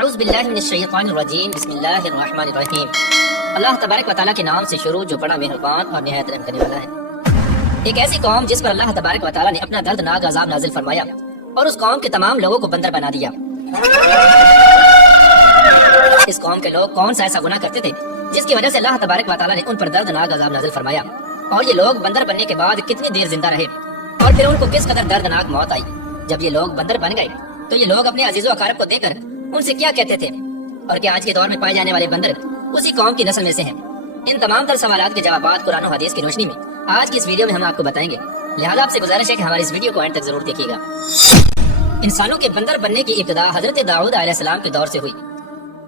اعوذ باللہ من الشیطان الرجیم بسم اللہ الرحمن الرحیم۔ اللہ تبارک و تعالیٰ کے نام سے شروع جو بڑا مہربان اور نہایت رحم کرنے والا ہے۔ ایک ایسی قوم جس پر اللہ تبارک و تعالیٰ نے اپنا دردناک عذاب نازل فرمایا اور اس قوم کے تمام لوگوں کو بندر بنا دیا۔ اس قوم کے لوگ کون سا ایسا گناہ کرتے تھے جس کی وجہ سے اللہ تبارک و تعالیٰ نے ان پر دردناک عذاب نازل فرمایا، اور یہ لوگ بندر بننے کے بعد کتنی دیر زندہ رہے اور پھر ان کو کس قدر دردناک موت آئی۔ جب یہ لوگ بندر بن گئے تو یہ لوگ اپنے عزیز و اقارب کو دیکھ کر ان سے کیا کہتے تھے، اور کیا آج کے دور میں پائے جانے والے بندر اسی قوم کی نسل میں سے ہیں؟ ان تمام تر سوالات کے جوابات قرآن و حدیث کی روشنی میں آج کی اس ویڈیو میں ہم آپ کو بتائیں گے، لہٰذا آپ سے گزارش ہے کہ ہماری اس ویڈیو کو اینڈ تک ضرور دیکھیے گا۔ انسانوں کے بندر بننے کی ابتدا حضرت داؤد علیہ السلام کے دور سے ہوئی۔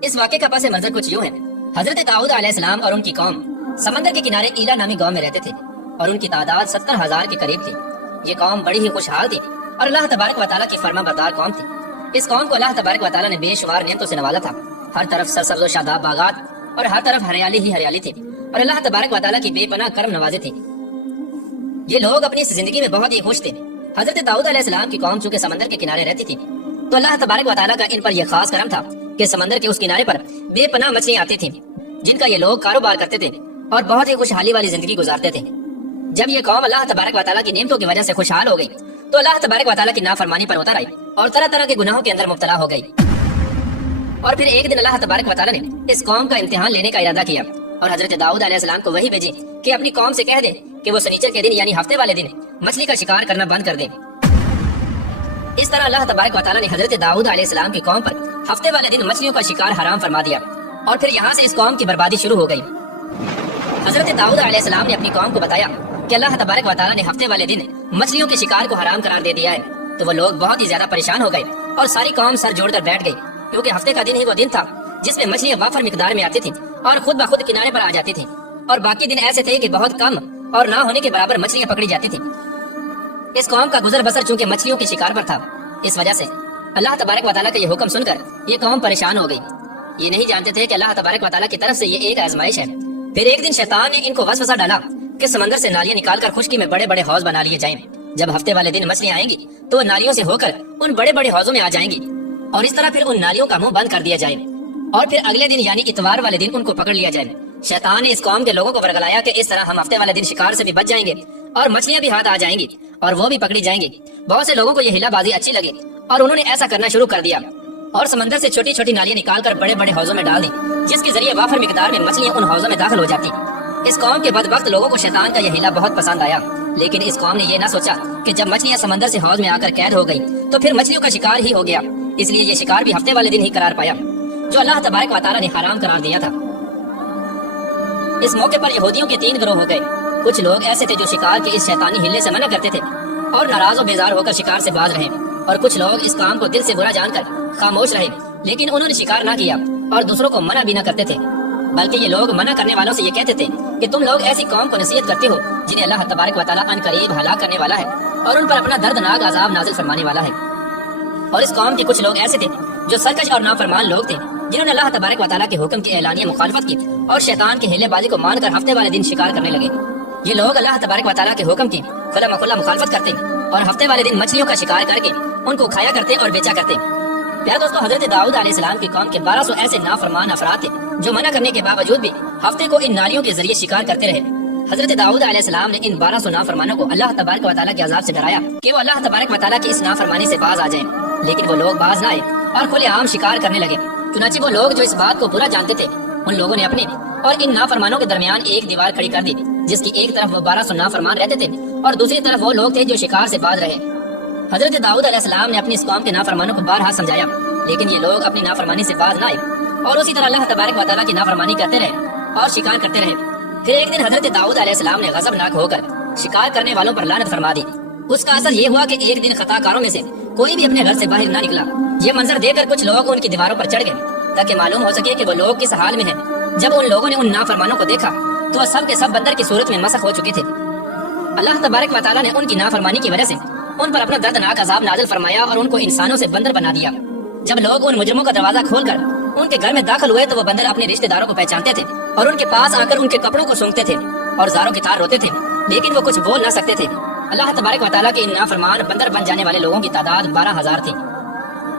اس واقعے کا پس منظر کچھ یوں ہے۔ حضرت داؤد علیہ السلام اور ان کی قوم سمندر کے کنارے ایلا نامی گاؤں میں رہتے تھے اور ان کی تعداد 70,000 کے قریب تھی۔ یہ قوم بڑی ہی خوشحال تھی اور اللہ تبارک و تعالیٰ کی فرما بردار قوم تھی۔ اس قوم کو اللہ تبارک و تعالیٰ نے بے شمار نعمتوں سے نوازا تھا۔ ہر طرف سرسبز و شاداب باغات اور ہر طرف ہریالی ہی ہریالی تھی، اور اللہ تبارک و تعالیٰ کی بے پناہ کرم نوازے تھے۔ یہ لوگ اپنی اس زندگی میں بہت ہی خوش تھے۔ حضرت داؤد علیہ السلام کی قوم چونکہ سمندر کے کنارے رہتی تھی تو اللہ تبارک و تعالیٰ کا ان پر یہ خاص کرم تھا کہ سمندر کے اس کنارے پر بے پناہ مچھلیاں آتی تھیں جن کا یہ لوگ کاروبار کرتے تھے اور بہت ہی خوشحالی والی زندگی گزارتے تھے۔ جب یہ قوم اللہ تبارک و تعالیٰ کی نعمتوں کی وجہ سے خوشحال ہو گئی تو اللہ تبارک و تعالیٰ کی نافرمانی پر اتر آئی اور طرح طرح کے گناہوں کے اندر مبتلا ہو گئی۔ اور پھر ایک دن اللہ تبارک و تعالیٰ نے اس قوم کا امتحان لینے کا ارادہ کیا اور حضرت داؤد علیہ السلام کو وحی بھیجی کہ اپنی قوم سے کہہ دے کہ وہ سنیچر کے دن یعنی ہفتے والے دن مچھلی کا شکار کرنا بند کر دے۔ اس طرح اللہ تبارک و تعالیٰ نے حضرت داؤد علیہ السلام کی قوم پر ہفتے والے دن مچھلیوں کا شکار حرام فرما دیا، اور پھر یہاں سے اس قوم کی بربادی شروع ہو گئی۔ حضرت داؤد علیہ السلام نے اپنی قوم کو بتایا کہ اللہ تبارک و تعالیٰ نے ہفتے والے دن مچھلیوں کے شکار کو حرام قرار دے دیا ہے، تو وہ لوگ بہت ہی زیادہ پریشان ہو گئے اور ساری قوم سر جوڑ کر بیٹھ گئی، کیونکہ ہفتے کا دن ہی وہ دن تھا جس میں مچھلیاں وافر مقدار میں آتی تھیں اور خود بخود کنارے پر آ جاتی تھیں، اور باقی دن ایسے تھے کہ بہت کم اور نہ ہونے کے برابر مچھلیاں پکڑی جاتی تھیں۔ اس قوم کا گزر بسر چونکہ مچھلیوں کے شکار پر تھا، اس وجہ سے اللہ تبارک و تعالیٰ کا یہ حکم سن کر یہ قوم پریشان ہو گئی۔ یہ نہیں جانتے تھے کہ اللہ تبارک و تعالیٰ کی طرف سے یہ ایک آزمائش ہے۔ پھر ایک دن شیطان نے ان کو وسوسہ ڈالا کہ سمندر سے نالیاں نکال کر خشکی میں بڑے بڑے حوض بنا لیے جائیں۔ جب ہفتے والے دن مچھلیاں آئیں گی تو وہ نالیوں سے ہو کر ان بڑے بڑے حوضوں میں آ جائیں گی، اور اس طرح پھر ان نالیوں کا منہ بند کر دیا جائے، اور پھر اگلے دن یعنی اتوار والے دن ان کو پکڑ لیا جائے۔ شیطان نے اس قوم کے لوگوں کو ورگلایا کہ اس طرح ہم ہفتے والے دن شکار سے بھی بچ جائیں گے اور مچھلیاں بھی ہاتھ آ جائیں گی اور وہ بھی پکڑی جائیں گی۔ بہت سے لوگوں کو یہ ہلا بازی اچھی لگی اور انہوں نے ایسا کرنا شروع کر دیا اور سمندر سے چھوٹی چھوٹی نالیاں نکال کر بڑے بڑے حوضوں میں ڈال دی، جس کے ذریعے وافر مقدار میں مچھلیاں ان حوضوں میں داخل ہو جاتی۔ اس قوم کے بدبخت لوگوں کو شیطان کا یہ ہیلا بہت پسند آیا، لیکن اس قوم نے یہ نہ سوچا کہ جب مچھلیاں سمندر سے حوض میں آ کر قید ہو گئی تو پھر مچھلیوں کا شکار ہی ہو گیا، اس لیے یہ شکار بھی ہفتے والے دن ہی قرار پایا جو اللہ تبارک و تعالیٰ نے حرام قرار دیا تھا۔ اس موقع پر یہودیوں کے 3 گروہ ہو گئے۔ کچھ لوگ ایسے تھے جو شکار کے اس شیطانی ہلے سے منع کرتے تھے اور ناراض و بیزار ہو کر شکار سے باز رہے، اور کچھ لوگ اس کام کو دل سے برا جان کر خاموش رہے، لیکن انہوں نے شکار نہ کیا اور دوسروں کو منع بھی نہ کرتے تھے، بلکہ یہ لوگ منع کرنے والوں سے یہ کہتے تھے کہ تم لوگ ایسی قوم کو نصیحت کرتے ہو جنہیں اللہ تبارک و تعالیٰ ان قریب ہلاک کرنے والا ہے اور ان پر اپنا دردناک عذاب نازل فرمانے والا ہے۔ اور اس قوم کے کچھ لوگ ایسے تھے جو سرکش اور نافرمان لوگ تھے جنہوں نے اللہ تبارک و تعالیٰ کے حکم کی اعلانیہ مخالفت کی اور شیطان کے ہیلے بازی کو مان کر ہفتے والے دن شکار کرنے لگے۔ یہ لوگ اللہ تبارک و تعالیٰ کے حکم کی کھلا مکھلا مخالفت کرتے اور ہفتے والے دن مچھلیوں کا شکار کر کے ان کو کھایا کرتے اور بیچا کرتے۔ پیارے دوستو، حضرت داؤد علیہ السلام کی قوم کے 1200 ایسے نافرمان افراد تھے جو منع کرنے کے باوجود بھی ہفتے کو ان نالیوں کے ذریعے شکار کرتے رہے۔ حضرت داؤد علیہ السلام نے ان 1200 نافرمانوں کو اللہ تبارک و تعالیٰ کے عذاب سے ڈرایا کہ وہ اللہ تبارک و تعالیٰ کی اس نافرمانی سے باز آ جائیں، لیکن وہ لوگ باز نہ آئے اور کھلے عام شکار کرنے لگے۔ چنانچہ وہ لوگ جو اس بات کو برا جانتے تھے ان لوگوں نے اپنے اور ان نافرمانوں کے درمیان ایک دیوار کھڑی کر دی، جس کی ایک طرف وہ 1200 نافرمان رہتے تھے اور دوسری طرف وہ لوگ تھے جو شکار سے باز رہے۔ حضرت داؤد علیہ السلام نے اپنی اس قوم کے نافرمانوں کو بارہا سمجھایا، لیکن یہ لوگ اپنی نافرمانی سے باز نہ آئے اور اسی طرح اللہ تبارک و تعالیٰ کی نافرمانی کرتے رہے اور شکار کرتے رہے۔ پھر ایک دن حضرت داؤد علیہ السلام نے غضبناک ہو کر شکار کرنے والوں پر لعنت فرما دی۔ اس کا اثر یہ ہوا کہ ایک دن خطا کاروں میں سے کوئی بھی اپنے گھر سے باہر نہ نکلا۔ یہ منظر دیکھ کر کچھ لوگ ان کی دیواروں پر چڑھ گئے تاکہ معلوم ہو سکے کہ وہ لوگ کس حال میں ہیں۔ جب ان لوگوں نے ان نافرمانوں کو دیکھا تو وہ سب کے سب بندر کی صورت میں مسخ ہو چکے تھے۔ اللہ تبارک و تعالیٰ نے ان کی نافرمانی کی وجہ سے ان پر اپنا دردناک عذاب نازل فرمایا اور ان کو انسانوں سے بندر بنا دیا۔ جب لوگ ان مجرموں کا دروازہ کھول کر ان کے گھر میں داخل ہوئے تو وہ بندر اپنے رشتہ داروں کو پہچانتے تھے اور ان کے پاس آ کر ان کے کپڑوں کو سونگتے تھے اور زاروں کی تار روتے تھے، لیکن وہ کچھ بول نہ سکتے تھے۔ اللہ تبارک و تعالیٰ کے ان نافرمان بندر بن جانے والے لوگوں کی تعداد 12,000 تھی۔